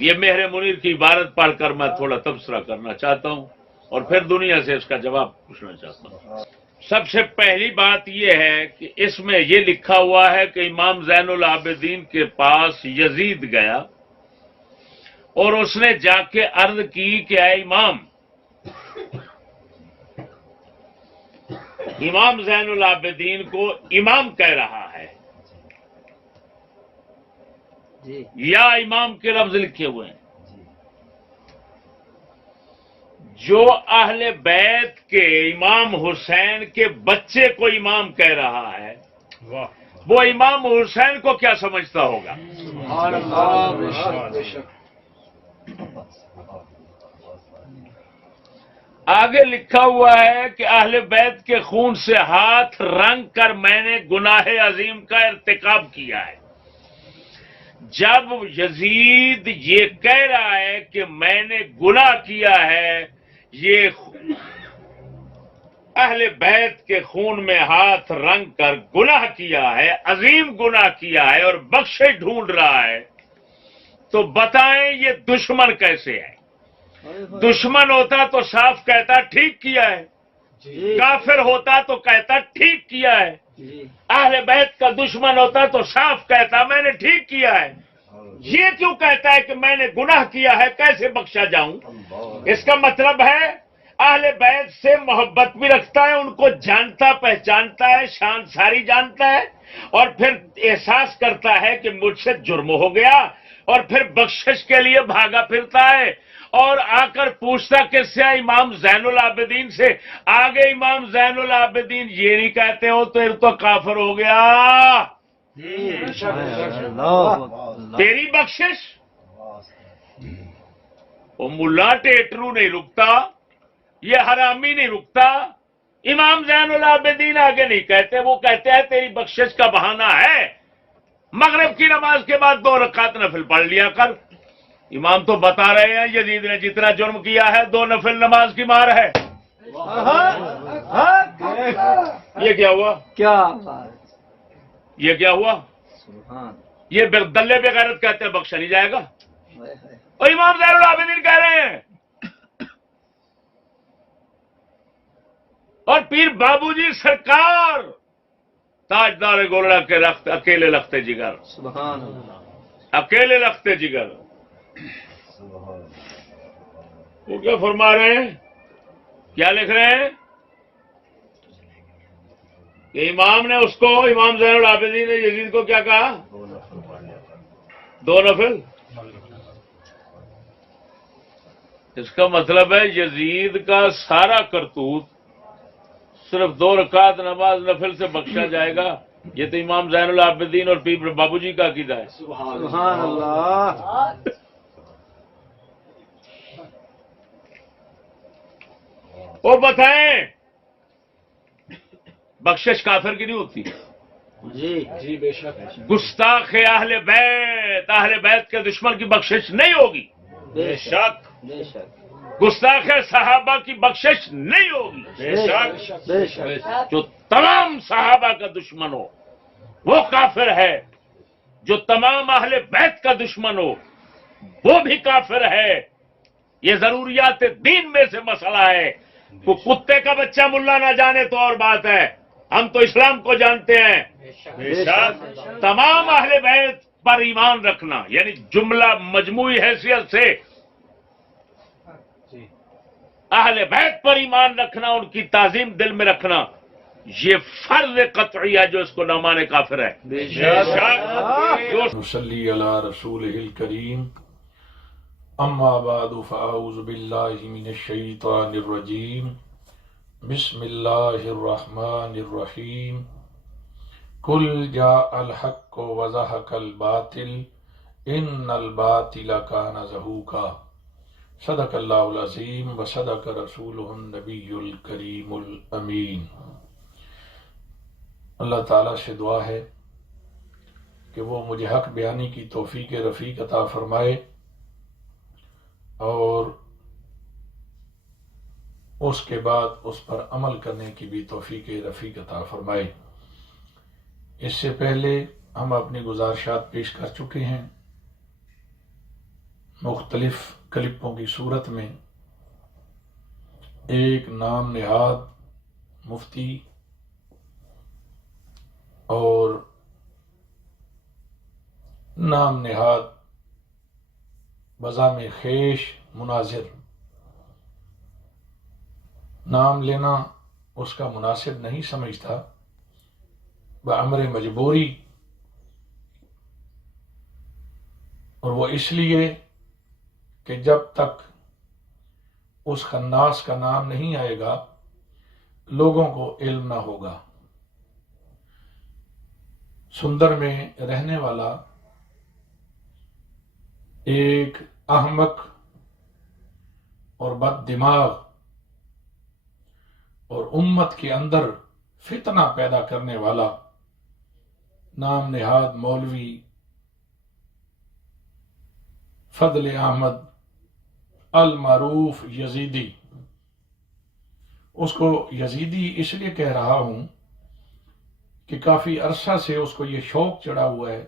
یہ مہر منیر کی عبارت پڑھ کر میں تھوڑا تبصرہ کرنا چاہتا ہوں اور پھر دنیا سے اس کا جواب پوچھنا چاہتا ہوں۔ سب سے پہلی بات یہ ہے کہ اس میں یہ لکھا ہوا ہے کہ امام زین العابدین کے پاس یزید گیا اور اس نے جا کے عرض کی کہ اے امام، امام زین العابدین کو امام کہہ رہا ہے یا امام کے لفظ لکھے ہوئے ہیں، جو اہل بیت کے امام حسین کے بچے کو امام کہہ رہا ہے وہ امام حسین کو کیا سمجھتا ہوگا؟ آگے لکھا ہوا ہے کہ اہل بیت کے خون سے ہاتھ رنگ کر میں نے گناہ عظیم کا ارتکاب کیا ہے۔ جب یزید یہ کہہ رہا ہے کہ میں نے گناہ کیا ہے، یہ اہل بیت کے خون میں ہاتھ رنگ کر گناہ کیا ہے، عظیم گناہ کیا ہے اور بخشش ڈھونڈ رہا ہے، تو بتائیں یہ دشمن کیسے ہے؟ دشمن ہوتا تو صاف کہتا ٹھیک کیا ہے، کافر ہوتا تو کہتا ٹھیک کیا ہے، اہل بیت کا دشمن ہوتا تو صاف کہتا میں نے ٹھیک کیا ہے۔ یہ کیوں کہتا ہے کہ میں نے گناہ کیا ہے، کیسے بخشا جاؤں؟ اس کا مطلب ہے اہل بیت سے محبت بھی رکھتا ہے، ان کو جانتا پہچانتا ہے، شان ساری جانتا ہے، اور پھر احساس کرتا ہے کہ مجھ سے جرم ہو گیا اور پھر بخشش کے لیے بھاگا پھرتا ہے اور آ کر پوچھتا کس سے؟ امام زین العابدین سے۔ آگے امام زین العابدین یہ نہیں کہتے ہو تو کافر ہو گیا، تیری بخشش۔ وہ ملا ٹیٹرو نہیں رکتا، یہ حرامی نہیں رکتا، امام زین العابدین آگے نہیں کہتے، وہ کہتے ہیں تیری بخشش کا بہانہ ہے، مغرب کی نماز کے بعد 2 رکعت نفل پڑھ لیا کر۔ امام تو بتا رہے ہیں یزید نے جتنا جرم کیا ہے 2 نفل نماز کی مار ہے۔ یہ کیا ہوا؟ یہ کیا ہوا؟ یہ دلے بغیرت کہتے ہیں بخشا نہیں جائے گا، اور امام زین العابدین کہہ رہے ہیں۔ اور پیر بابو جی سرکار تاجدار گولڑا کے رخت اکیلے لختے جگر، اکیلے لختے جگر، وہ کیا فرما رہے ہیں؟ کیا لکھ رہے ہیں کہ امام نے اس کو، امام زین العابدین نے یزید کو کیا کہا؟ 2 نفل۔ اس کا مطلب ہے یزید کا سارا کرتوت صرف 2 رکعت نماز نفل سے بخشا جائے گا، یہ تو امام زین العابدین اور پیر بابو جی کا عقیدہ ہے۔ سبحان اللہ۔ وہ بتائیں بخشش کافر کی نہیں ہوتی؟ جی بے شک۔ گستاخ اہل بیت کے دشمن کی بخشش نہیں ہوگی، بے شک بے شک۔ گستاخ صحابہ کی بخشش نہیں ہوگی، بے شک بے شک۔ جو تمام صحابہ کا دشمن ہو وہ کافر ہے، جو تمام اہل بیت کا دشمن ہو وہ بھی کافر ہے۔ یہ ضروریات دین میں سے مسئلہ ہے۔ کو کتے کا بچہ ملا نہ جانے تو اور بات ہے، ہم تو اسلام کو جانتے ہیں۔ تمام اہل بیت پر ایمان رکھنا یعنی جملہ مجموعی حیثیت سے اہل بیت پر ایمان رکھنا، ان کی تعظیم دل میں رکھنا، یہ فرض قطعی ہے جو اس کو نہ مانے کافر ہے۔ نصلی علی رسولہ الکریم، اما بعد فاعوذ باللہ من الشیطان الرجیم، بسم اللہ الرحمن الرحیم، قل جاء الحق وزهق الباطل ان الباطل کان زہوقا، صدق اللہ العظیم وصدق رسولہ النبی الکریم الامین۔ اللہ تعالیٰ سے دعا ہے کہ وہ مجھے حق بیانی کی توفیق رفیق عطا فرمائے اور اس کے بعد اس پر عمل کرنے کی بھی توفیق رفیق عطا فرمائے۔ اس سے پہلے ہم اپنی گزارشات پیش کر چکے ہیں۔ مختلف کلپوں کی صورت میں ایک نام نہاد مفتی اور نام نہاد بزام خیش مناظر نام لینا اس کا مناسب نہیں سمجھتا بامر مجبوری، اور وہ اس لیے کہ جب تک اس خناس کا نام نہیں آئے گا لوگوں کو علم نہ ہوگا۔ سندر میں رہنے والا ایک احمق اور بد دماغ اور امت کے اندر فتنہ پیدا کرنے والا نام نہاد مولوی فضل احمد المعروف یزیدی، اس کو یزیدی اس لیے کہہ رہا ہوں کہ کافی عرصہ سے اس کو یہ شوق چڑھا ہوا ہے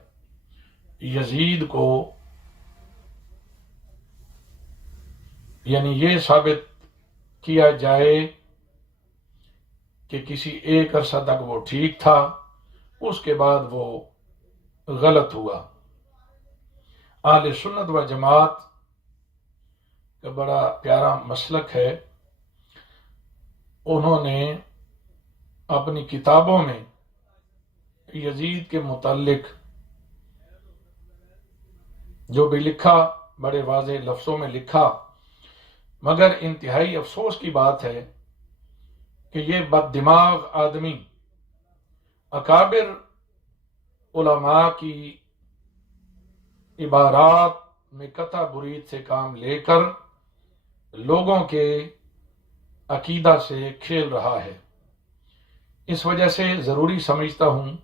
یزید کو، یعنی یہ ثابت کیا جائے کہ کسی ایک عرصہ تک وہ ٹھیک تھا، اس کے بعد وہ غلط ہوا۔ اہل سنت و جماعت کا بڑا پیارا مسلک ہے، انہوں نے اپنی کتابوں میں یزید کے متعلق جو بھی لکھا بڑے واضح لفظوں میں لکھا، مگر انتہائی افسوس کی بات ہے کہ یہ بد دماغ آدمی اکابر علماء کی عبارات میں قطع برید سے کام لے کر لوگوں کے عقیدہ سے کھیل رہا ہے۔ اس وجہ سے ضروری سمجھتا ہوں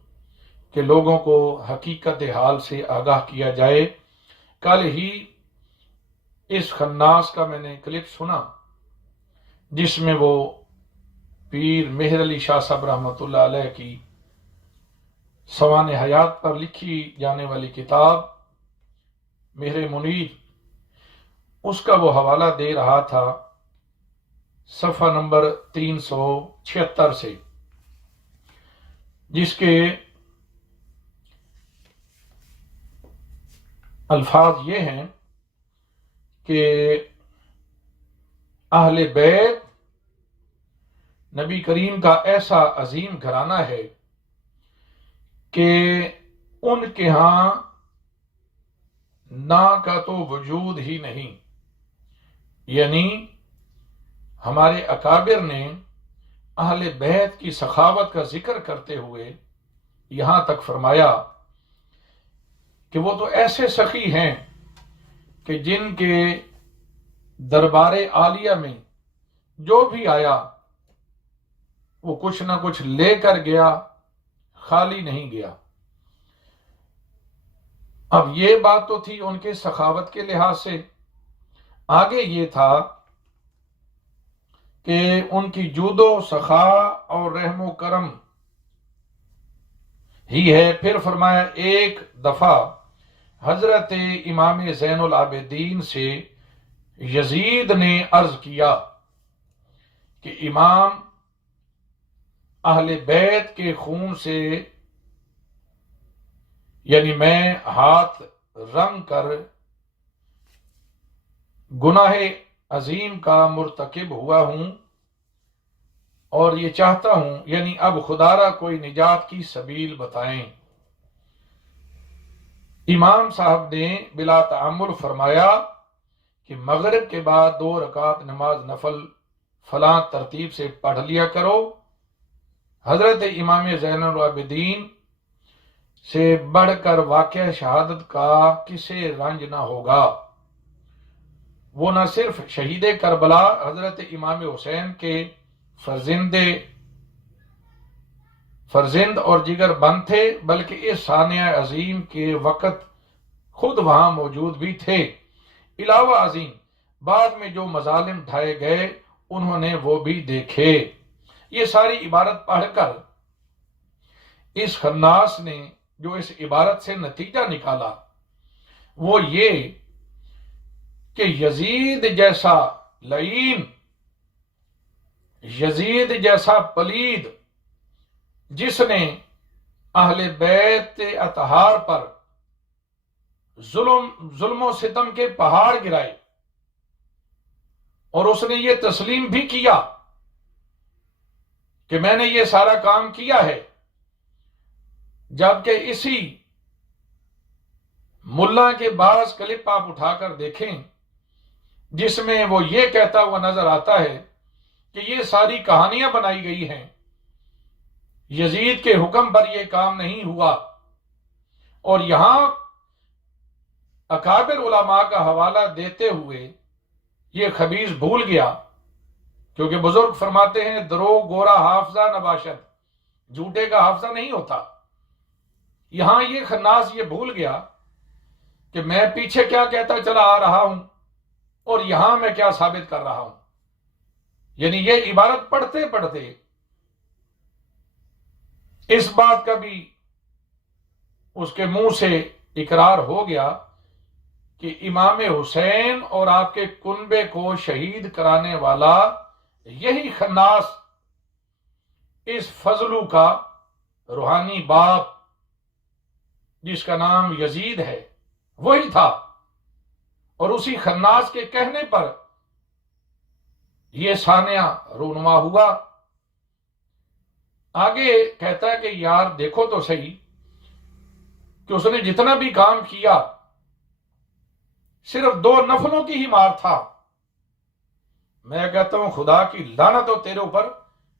کہ لوگوں کو حقیقت حال سے آگاہ کیا جائے۔ کل ہی اس خناس کا میں نے کلپ سنا جس میں وہ پیر مہر علی شاہ صاحب رحمۃ اللہ علیہ کی سوانح حیات پر لکھی جانے والی کتاب مہر منیر، اس کا وہ حوالہ دے رہا تھا صفحہ نمبر 376 سے، جس کے الفاظ یہ ہیں کہ اہل بیت نبی کریم کا ایسا عظیم گھرانہ ہے کہ ان کے ہاں نا کا تو وجود ہی نہیں، یعنی ہمارے اکابر نے اہل بیت کی سخاوت کا ذکر کرتے ہوئے یہاں تک فرمایا کہ وہ تو ایسے سخی ہیں کہ جن کے دربار عالیہ میں جو بھی آیا وہ کچھ نہ کچھ لے کر گیا، خالی نہیں گیا۔ اب یہ بات تو تھی ان کے سخاوت کے لحاظ سے، آگے یہ تھا کہ ان کی جود و سخا اور رحم و کرم ہی ہے۔ پھر فرمایا ایک دفعہ حضرت امام زین العابدین سے یزید نے عرض کیا کہ امام اہل بیت کے خون سے یعنی میں ہاتھ رنگ کر گناہ عظیم کا مرتکب ہوا ہوں اور یہ چاہتا ہوں یعنی اب خدا را کوئی نجات کی سبیل بتائیں۔ امام صاحب نے بلا تعمل فرمایا کہ مغرب کے بعد 2 رکعت نماز نفل فلاں ترتیب سے پڑھ لیا کرو۔ حضرت امام زین العابدین سے بڑھ کر واقعہ شہادت کا کسے رنج نہ ہوگا۔ وہ نہ صرف شہید کربلا حضرت امام حسین کے فرزند اور جگر بند تھے، بلکہ اس سانحہ عظیم کے وقت خود وہاں موجود بھی تھے۔ علاوہ عظیم بعد میں جو مظالم ڈھائے گئے انہوں نے وہ بھی دیکھے۔ یہ ساری عبارت پڑھ کر اس خناس نے جو اس عبارت سے نتیجہ نکالا وہ یہ کہ یزید جیسا لعین، یزید جیسا پلید، جس نے اہل بیت اطہار پر ظلم و ستم کے پہاڑ گرائے، اور اس نے یہ تسلیم بھی کیا کہ میں نے یہ سارا کام کیا ہے، جبکہ اسی ملا کے بعض کلپ آپ اٹھا کر دیکھیں جس میں وہ یہ کہتا ہوا نظر آتا ہے کہ یہ ساری کہانیاں بنائی گئی ہیں، یزید کے حکم پر یہ کام نہیں ہوا۔ اور یہاں اکابر علماء کا حوالہ دیتے ہوئے یہ خبیث بھول گیا، کیونکہ بزرگ فرماتے ہیں دروغ گورا حافظہ نباشد، جھوٹے کا حافظہ نہیں ہوتا۔ یہاں یہ خناس یہ بھول گیا کہ میں پیچھے کیا کہتا چلا آ رہا ہوں اور یہاں میں کیا ثابت کر رہا ہوں۔ یعنی یہ عبارت پڑھتے پڑھتے اس بات کا بھی اس کے منہ سے اقرار ہو گیا کہ امام حسین اور آپ کے کنبے کو شہید کرانے والا یہی خناس اس فضلو کا روحانی باپ جس کا نام یزید ہے وہی تھا، اور اسی خناس کے کہنے پر یہ سانیہ رونما ہوا۔ آگے کہتا ہے کہ یار دیکھو تو صحیح کہ اس نے جتنا بھی کام کیا صرف 2 نفلوں کی ہی مار تھا۔ میں کہتا ہوں خدا کی لعنت ہو تیرے اوپر،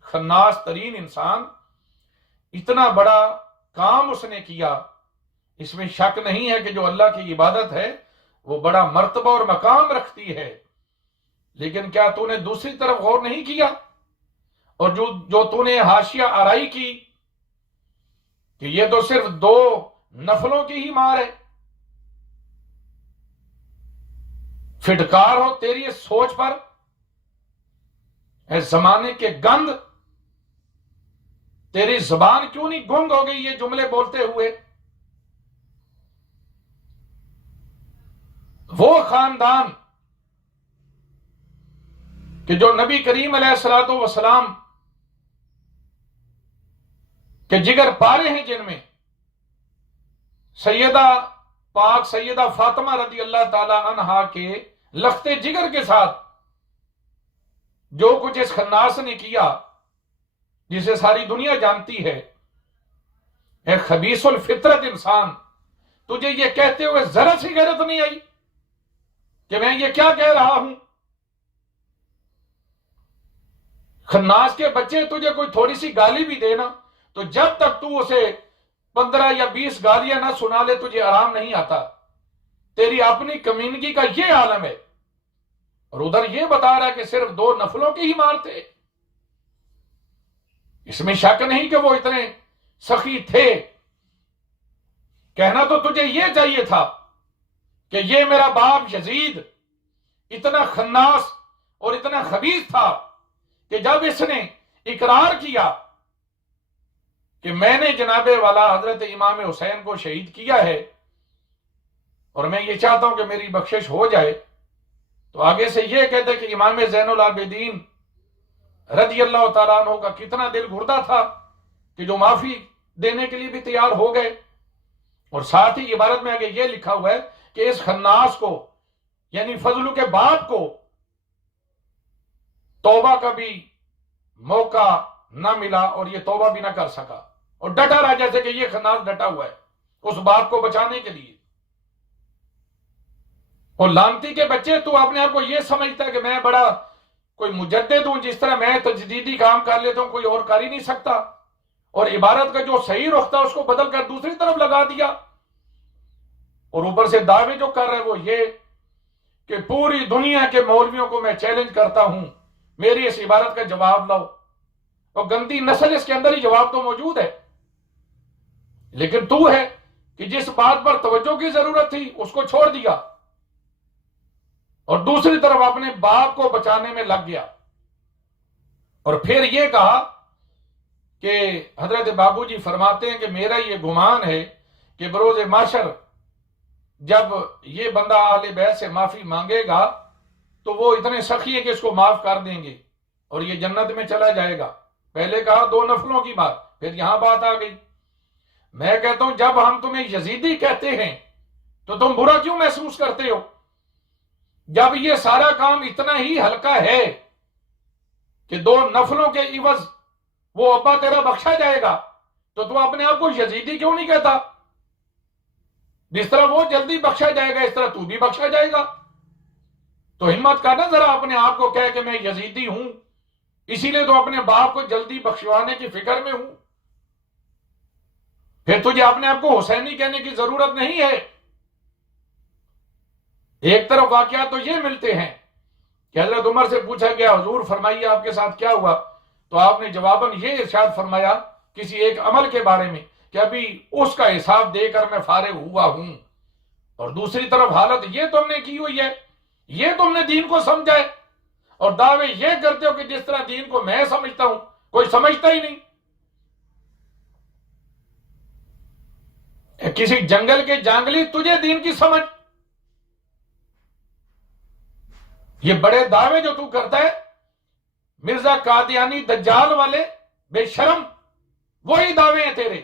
خناس ترین انسان، اتنا بڑا کام اس نے کیا۔ اس میں شک نہیں ہے کہ جو اللہ کی عبادت ہے وہ بڑا مرتبہ اور مقام رکھتی ہے، لیکن کیا تو نے دوسری طرف غور نہیں کیا؟ اور جو تو نے حاشیہ آرائی کی کہ یہ تو صرف 2 نفلوں کی ہی مار ہے۔ فٹکار ہو تیری اس سوچ پر، اے زمانے کے گند، تیری زبان کیوں نہیں گنگ ہو گئی یہ جملے بولتے ہوئے؟ وہ خاندان کہ جو نبی کریم علیہ الصلوۃ والسلام کے جگر پارے ہیں، جن میں سیدہ پاک سیدہ فاطمہ رضی اللہ تعالی عنہا کے لخت جگر کے ساتھ جو کچھ اس خناس نے کیا، جسے ساری دنیا جانتی ہے، اے خبیث الفطرت انسان، تجھے یہ کہتے ہوئے ذرا سی غیرت نہیں آئی کہ میں یہ کیا کہہ رہا ہوں؟ خناس کے بچے تجھے کوئی تھوڑی سی گالی بھی دینا تو جب تک تو اسے 15 یا 20 گالیاں نہ سنا لے تجھے آرام نہیں آتا۔ تیری اپنی کمینگی کا یہ عالم ہے، اور ادھر یہ بتا رہا ہے کہ صرف 2 نفلوں کی ہی مارتے۔ اس میں شک نہیں کہ وہ اتنے سخی تھے۔ کہنا تو تجھے یہ چاہیے تھا کہ یہ میرا باپ یزید اتنا خناس اور اتنا خبیث تھا کہ جب اس نے اقرار کیا کہ میں نے جناب والا حضرت امام حسین کو شہید کیا ہے اور میں یہ چاہتا ہوں کہ میری بخشش ہو جائے، تو آگے سے یہ کہتے کہ امام زین العابدین رضی اللہ تعالیٰ عنہ کا کتنا دل گھردہ تھا کہ جو معافی دینے کے لیے بھی تیار ہو گئے۔ اور ساتھ ہی عبارت میں آگے یہ لکھا ہوا ہے کہ اس خناس کو یعنی فضلو کے باپ کو توبہ کا بھی موقع نہ ملا اور یہ توبہ بھی نہ کر سکا، اور ڈٹا رہا جیسے کہ یہ خناس ڈٹا ہوا ہے اس باپ کو بچانے کے لیے۔ اور لانتی کے بچے، تو اپنے آپ کو یہ سمجھتا ہے کہ میں بڑا کوئی مجدد ہوں، جس طرح میں تجدیدی کام کر لیتا ہوں کوئی اور کر ہی نہیں سکتا، اور عبارت کا جو صحیح رخ تھا اس کو بدل کر دوسری طرف لگا دیا، اور اوپر سے دعوے جو کر رہے وہ یہ کہ پوری دنیا کے مولویوں کو میں چیلنج کرتا ہوں میری اس عبارت کا جواب لاؤ، اور گندی نسل اس کے اندر ہی جواب تو موجود ہے، لیکن تو ہے کہ جس بات پر توجہ کی ضرورت تھی اس کو چھوڑ دیا اور دوسری طرف اپنے باپ کو بچانے میں لگ گیا۔ اور پھر یہ کہا کہ حضرت بابو جی فرماتے ہیں کہ میرا یہ گمان ہے کہ بروز محشر جب یہ بندہ اہل بیت سے معافی مانگے گا تو وہ اتنے سخی ہیں کہ اس کو معاف کر دیں گے اور یہ جنت میں چلا جائے گا. پہلے کہا 2 نفلوں کی بات، پھر یہاں بات آ گئی. میں کہتا ہوں جب ہم تمہیں یزیدی کہتے ہیں تو تم برا کیوں محسوس کرتے ہو؟ جب یہ سارا کام اتنا ہی ہلکا ہے کہ 2 نفلوں کے عوض وہ ابا تیرا بخشا جائے گا تو تو اپنے آپ کو یزیدی کیوں نہیں کہتا؟ جس طرح وہ جلدی بخشا جائے گا اس طرح تو بھی بخشا جائے گا. تو ہمت کرنا ذرا اپنے آپ کو کہہ کہ میں یزیدی ہوں، اسی لیے تو اپنے باپ کو جلدی بخشوانے کی فکر میں ہوں. پھر تجھے اپنے آپ کو حسینی کہنے کی ضرورت نہیں ہے. ایک طرف واقعات تو یہ ملتے ہیں کہ حضرت عمر سے پوچھا گیا حضور فرمائیے آپ کے ساتھ کیا ہوا، تو آپ نے جواباً یہ ارشاد فرمایا کسی ایک عمل کے بارے میں کہ ابھی اس کا حساب دے کر میں فارغ ہوا ہوں، اور دوسری طرف حالت یہ تم نے کی ہوئی ہے، یہ تم نے دین کو سمجھا ہے اور دعوے یہ کرتے ہو کہ جس طرح دین کو میں سمجھتا ہوں کوئی سمجھتا ہی نہیں. کسی جنگل کے جانگلی تجھے دین کی سمجھ. یہ بڑے دعوے جو تو کرتا ہے مرزا قادیانی دجال والے بے شرم، وہی دعوے ہیں تیرے.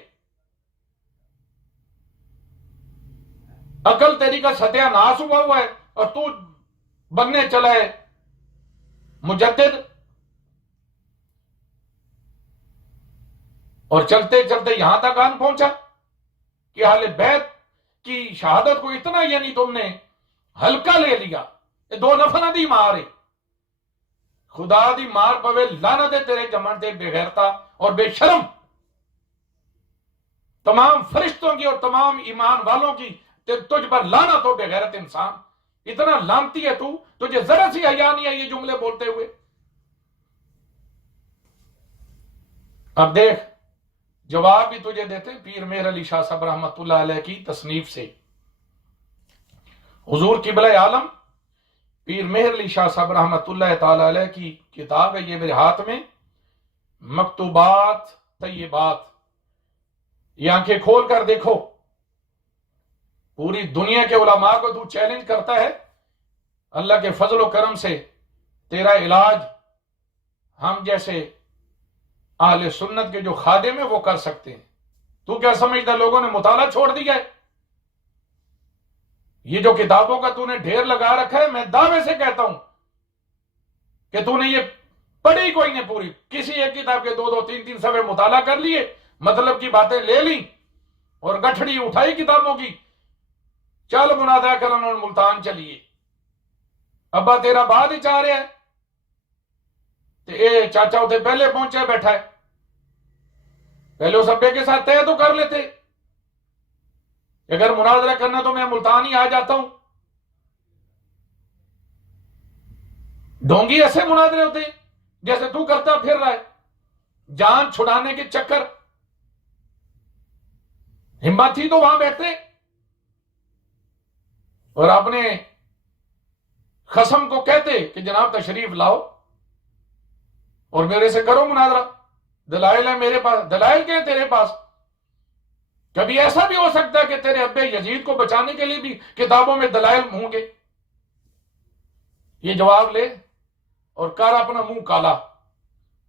عقل تیری کا ستیہ ناش ہوا ہے اور تو بننے چلا ہے مجدد. اور چلتے چلتے یہاں تک آن پہنچا کہ اہل بیت کی شہادت کو اتنا یعنی تم نے ہلکا لے لیا. 2 نفل دی مارے، خدا دی مار پوے لعنت ہے تیرے جمن دے بے غیرتا اور بے شرم. تمام فرشتوں کی اور تمام ایمان والوں کی تجھ پر لعنت ہو بے غیرت انسان. اتنا لعنتی ہے تو، تجھے ذرا سی حیا نہیں ہے یہ جملے بولتے ہوئے. اب دیکھ جواب بھی تجھے دیتے پیر مہر علی شاہ صاحب رحمت اللہ علیہ کی تصنیف سے. حضور قبلہ عالم پیر مہر علی شاہ صاحب رحمت اللہ تعالی علیہ کی کتاب ہے، یہ میرے ہاتھ میں، مکتوبات طیبات. یہ آنکھیں کھول کر دیکھو، پوری دنیا کے علماء کو تو چیلنج کرتا ہے. اللہ کے فضل و کرم سے تیرا علاج ہم جیسے اہل سنت کے جو خادم ہیں وہ کر سکتے ہیں. تو کیا سمجھتا لوگوں نے مطالعہ چھوڑ دیا ہے؟ یہ جو کتابوں کا تو نے ڈھیر لگا رکھا ہے، میں دعوے سے کہتا ہوں کہ تو نے یہ پڑھی کوئی نہیں پوری. کسی ایک کتاب کے 2 3 صفحے مطالعہ کر لیے، مطلب کی باتیں لے لیں اور گٹھڑی اٹھائی کتابوں کی، چل منازعہ کرن اور ملتان چلیے. ابا تیرا بعد ہی چاہ رہا ہے تو اے چاچا اتنے پہلے پہنچے بیٹھا ہے. پہلے اس ابے کے ساتھ طے تو کر لیتے. اگر مناظرہ کرنا تو میں ملتان ہی آ جاتا ہوں. ڈھونگی ایسے مناظرے ہوتے ہیں جیسے تو کرتا پھر رہا ہے، جان چھڑانے کے چکر. ہمت تھی تو وہاں بیٹھتے اور اپنے خصم کو کہتے کہ جناب تشریف لاؤ اور میرے سے کرو مناظرہ. دلائل ہے میرے پاس. دلائل کیا ہے تیرے پاس؟ کبھی ایسا بھی ہو سکتا ہے کہ تیرے ابے یزید کو بچانے کے لیے بھی کتابوں میں دلائل ہوں گے. یہ جواب لے اور کر اپنا منہ کالا،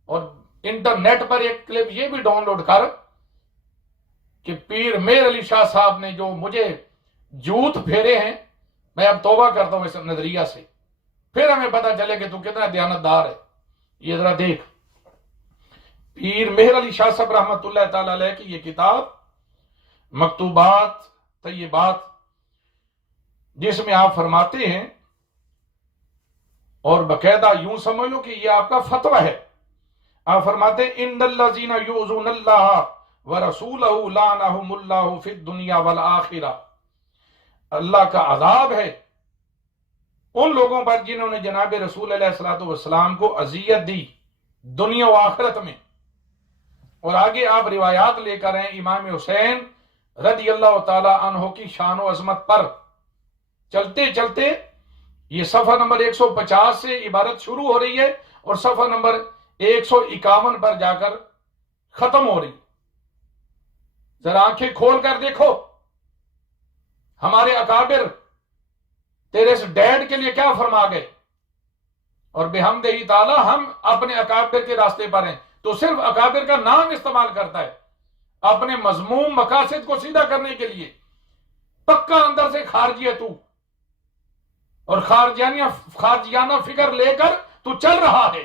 اور انٹرنیٹ پر ایک کلپ یہ بھی ڈاؤن لوڈ کر کہ پیر مہر علی شاہ صاحب نے جو مجھے جوت پھیرے ہیں، میں اب توبہ کرتا ہوں اس نظریہ سے، پھر ہمیں پتا چلے کہ تو کتنا دیانتدار ہے. یہ ذرا دیکھ پیر مہر علی شاہ صاحب رحمت اللہ تعالی علیہ کی یہ کتاب مکتوبات طیبات، جس میں آپ فرماتے ہیں، اور باقاعدہ یوں سمجھ لو کہ یہ آپ کا فتویٰ ہے. آپ فرماتے ہیں ان الذین یؤذون اللہ ورسولہ لعنہم اللہ فی الدنیا والآخرہ. اللہ کا عذاب ہے ان لوگوں پر جنہوں نے جناب رسول علیہ الصلوۃ والسلام کو اذیت دی دنیا و آخرت میں. اور آگے آپ روایات لے کر ہیں امام حسین رضی اللہ تعالی عنہ کی شان و عظمت پر. چلتے چلتے یہ صفحہ نمبر 150 سے عبارت شروع ہو رہی ہے اور صفحہ نمبر 151 پر جا کر ختم ہو رہی. ذرا آنکھیں کھول کر دیکھو ہمارے اکابر تیرے اس ڈیڈ کے لیے کیا فرما گئے، اور بحمدہ تعالی ہم اپنے اکابر کے راستے پر ہیں. تو صرف اکابر کا نام استعمال کرتا ہے اپنے مذموم مقاصد کو سیدھا کرنے کے لیے. پکا اندر سے خارجی ہے تو، اور خارجیانہ فکر لے کر تو چل رہا ہے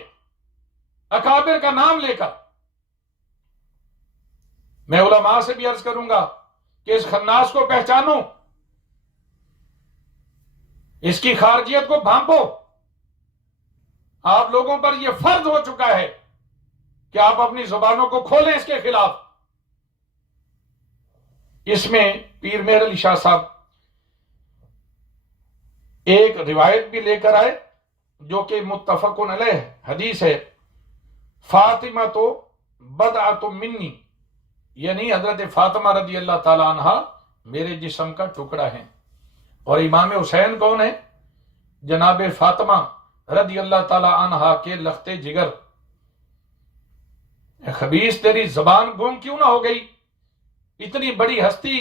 اکابر کا نام لے کر. میں علماء سے بھی عرض کروں گا کہ اس خناس کو پہچانو، اس کی خارجیت کو بھانپو. آپ لوگوں پر یہ فرض ہو چکا ہے کہ آپ اپنی زبانوں کو کھولیں اس کے خلاف. اس میں پیر مہر علی شاہ صاحب ایک روایت بھی لے کر آئے جو کہ متفق علیہ حدیث ہے. فاطمہ تو بدعۃ منی، یعنی حضرت فاطمہ رضی اللہ تعالی عنہ میرے جسم کا ٹکڑا ہے. اور امام حسین کون ہے؟ جناب فاطمہ رضی اللہ تعالی عنہ کے لخت جگر. خبیث تیری زبان گم کیوں نہ ہو گئی؟ اتنی بڑی ہستی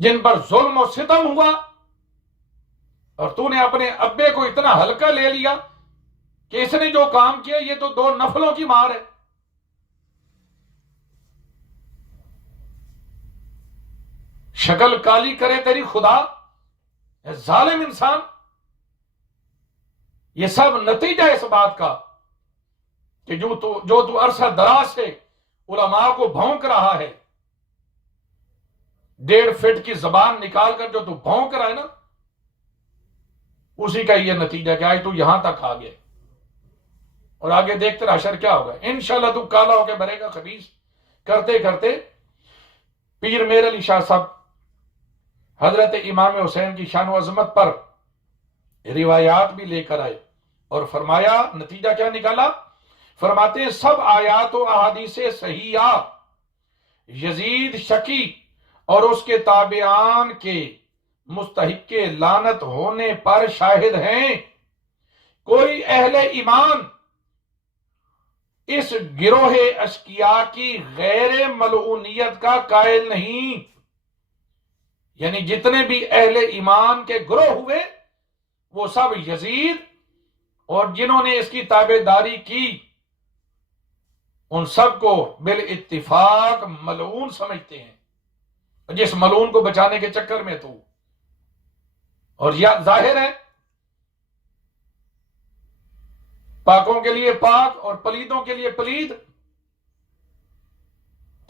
جن پر ظلم و ستم ہوا، اور تو نے اپنے ابے کو اتنا ہلکا لے لیا کہ اس نے جو کام کیا یہ تو 2 نفلوں کی مار ہے. شکل کالی کرے تیری خدا، اے ظالم انسان. یہ سب نتیجہ اس بات کا کہ جو تو عرصہ دراز سے علماء کو بھونک رہا ہے، 1.5 فٹ کی زبان نکال کر جو تو بھونک رہا ہے نا، اسی کا یہ نتیجہ کہ آج تو یہاں تک آ گیا. اور آگے دیکھتے رہا حشر کیا ہوگا. انشاءاللہ تو کالا ہو کے بھرے گا خبیث. کرتے کرتے پیر مہر علی شاہ صاحب حضرت امام حسین کی شان و عظمت پر روایات بھی لے کر آئے اور فرمایا، نتیجہ کیا نکالا؟ فرماتے ہیں سب آیات و احادیث صحیحہ یزید شکی اور اس کے تابعان کے مستحق لعنت ہونے پر شاہد ہیں. کوئی اہل ایمان اس گروہ اشقیاء کی غیر ملعونیت کا قائل نہیں. یعنی جتنے بھی اہل ایمان کے گروہ ہوئے وہ سب یزید اور جنہوں نے اس کی تابع داری کی ان سب کو بالاتفاق ملعون سمجھتے ہیں. جس ملعون کو بچانے کے چکر میں تو، اور یہ ظاہر ہے پاکوں کے لیے پاک اور پلیدوں کے لیے پلید.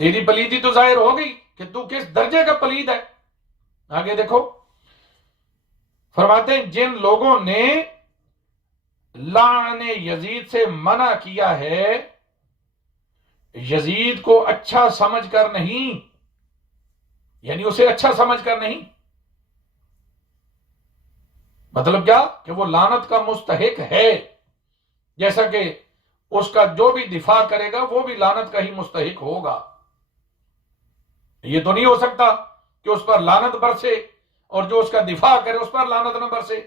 تیری پلیدی تو ظاہر ہو گئی کہ تو کس درجے کا پلید ہے. آگے دیکھو فرماتے ہیں جن لوگوں نے لعن یزید سے منع کیا ہے، یزید کو اچھا سمجھ کر نہیں، یعنی اسے اچھا سمجھ کر نہیں. مطلب کیا؟ کہ وہ لعنت کا مستحق ہے، جیسا کہ اس کا جو بھی دفاع کرے گا وہ بھی لعنت کا ہی مستحق ہوگا. یہ تو نہیں ہو سکتا کہ اس پر لعنت برسے اور جو اس کا دفاع کرے اس پر لعنت نہ برسے.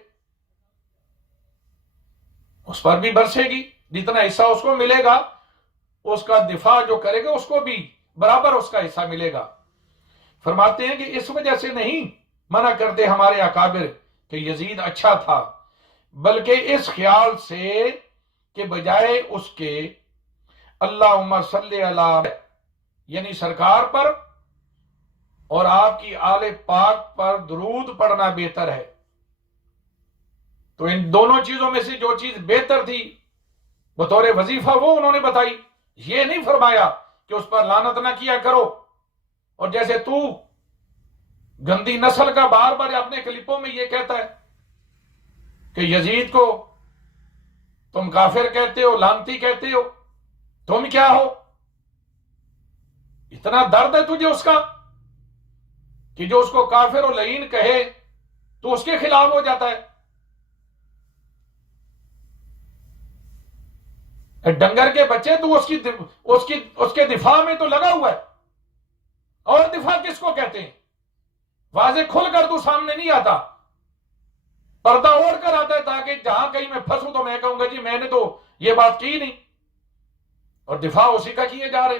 اس پر بھی برسے گی، جتنا حصہ اس کو ملے گا اس کا دفاع جو کرے گا اس کو بھی برابر اس کا حصہ ملے گا. فرماتے ہیں کہ اس وجہ سے نہیں منع کرتے ہمارے اکابر کہ یزید اچھا تھا، بلکہ اس خیال سے کہ بجائے اس کے اللہم صلی علی یعنی سرکار پر اور آپ کی آل پاک پر درود پڑھنا بہتر ہے. تو ان دونوں چیزوں میں سے جو چیز بہتر تھی بطور وظیفہ وہ انہوں نے بتائی. یہ نہیں فرمایا کہ اس پر لعنت نہ کیا کرو. اور جیسے تو گندی نسل کا بار بار اپنے کلپوں میں یہ کہتا ہے کہ یزید کو تم کافر کہتے ہو، لعنتی کہتے ہو، تم کیا ہو؟ اتنا درد ہے تجھے اس کا کہ جو اس کو کافر و لعین کہے تو اس کے خلاف ہو جاتا ہے. ڈنگر کے بچے تو اس کے دفاع میں تو لگا ہوا ہے. اور دفاع کس کو کہتے ہیں؟ واضح کھل کر تو سامنے نہیں آتا، پردہ اوڑھ کر آتا ہے تاکہ جہاں کہیں میں پھنسوں تو میں کہوں گا جی میں نے تو یہ بات کی نہیں، اور دفاع اسی کا کیے جا رہے.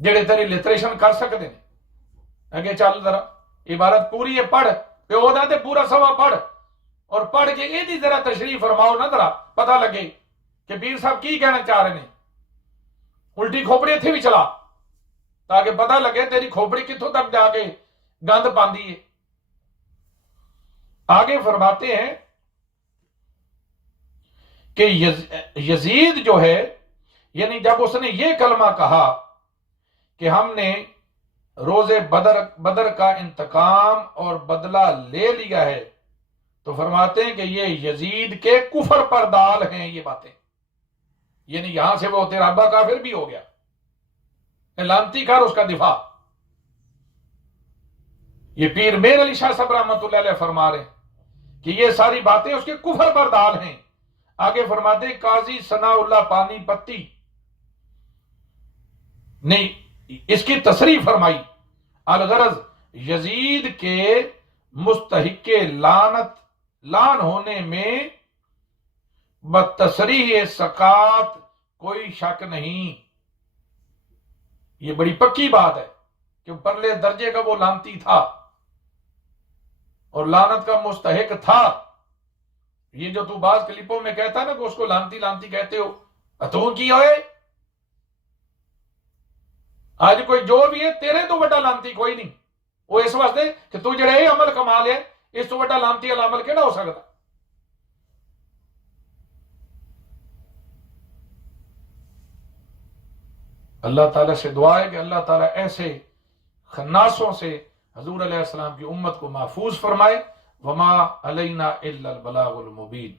جڑے تیری لٹریشن کر سکتے ہیں اگے چل ذرا عبارت پوری ہے پڑھ پیو دا تے پورا سوا پڑھ اور پڑھ کے یہ ذرا تشریح فرماؤ نا ذرا پتہ لگے کہ پیر صاحب کی کہنا چاہ رہے ہیں الٹی کھوپڑی اتنے بھی چلا تاکہ پتہ لگے تیری کھوپڑی کتوں تک جا کے گند پاندی ہے آگے فرماتے ہیں کہ یزید جو ہے یعنی جب اس نے یہ کلمہ کہا کہ ہم نے روز بدر کا انتقام اور بدلہ لے لیا ہے تو فرماتے ہیں کہ یہ یزید کے کفر پر دال ہیں یہ باتیں یعنی یہاں سے وہ تیرا ابا کافر بھی ہو گیا لانتی کر اس کا دفاع یہ پیر میر علی شاہ صاحب رحمۃ اللہ علیہ فرما رہے ہیں کہ یہ ساری باتیں اس کے کفر پر دال ہیں آگے فرماتے ہیں قاضی ثناء اللہ پانی پتی نہیں اس کی تصریح فرمائی الغرض یزید کے مستحق لان ہونے میں بتصریح سقاط کوئی شک نہیں یہ بڑی پکی بات ہے کہ پرلے درجے کا وہ لانتی تھا اور لعنت کا مستحق تھا یہ جو تو بعض کلپوں میں کہتا نا کہ اس کو لانتی لانتی کہتے ہو تو کی ہوئے آج کوئی جو بھی ہے تیرے تو بڑا لانتی کوئی نہیں وہ اس واسطے کہ تو جڑے یہ عمل کمال ہے اس تو بڑا لانتی والا عمل کیڑا ہو سکتا اللہ تعالیٰ سے دعا ہے کہ اللہ تعالیٰ ایسے خناسوں سے حضور علیہ السلام کی امت کو محفوظ فرمائے وما علینا الا البلاغ المبین